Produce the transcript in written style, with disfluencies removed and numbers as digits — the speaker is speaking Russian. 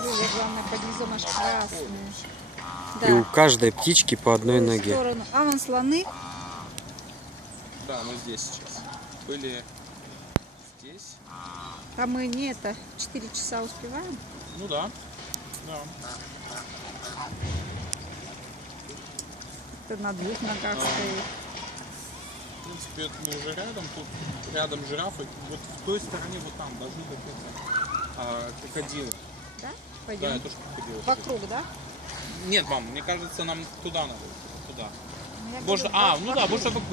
Крылья, главное, под низом аж красные. И у Да. каждой птички по одной В ту ноге. сторону. А вон слоны. Да, мы здесь сейчас. Были здесь. А мы не это, 4 часа успеваем. Ну да. Да. Это на 2 ногах стоит. В принципе, это мы уже рядом. Тут рядом жирафы. Вот в той стороне, вот там, должны быть крокодилы. Да? Да, Пойдем. я тоже крокодилы. Вокруг, да? Нет, мам, мне кажется, нам туда надо. Туда. Ну, я Больше, говорю, ну да, больше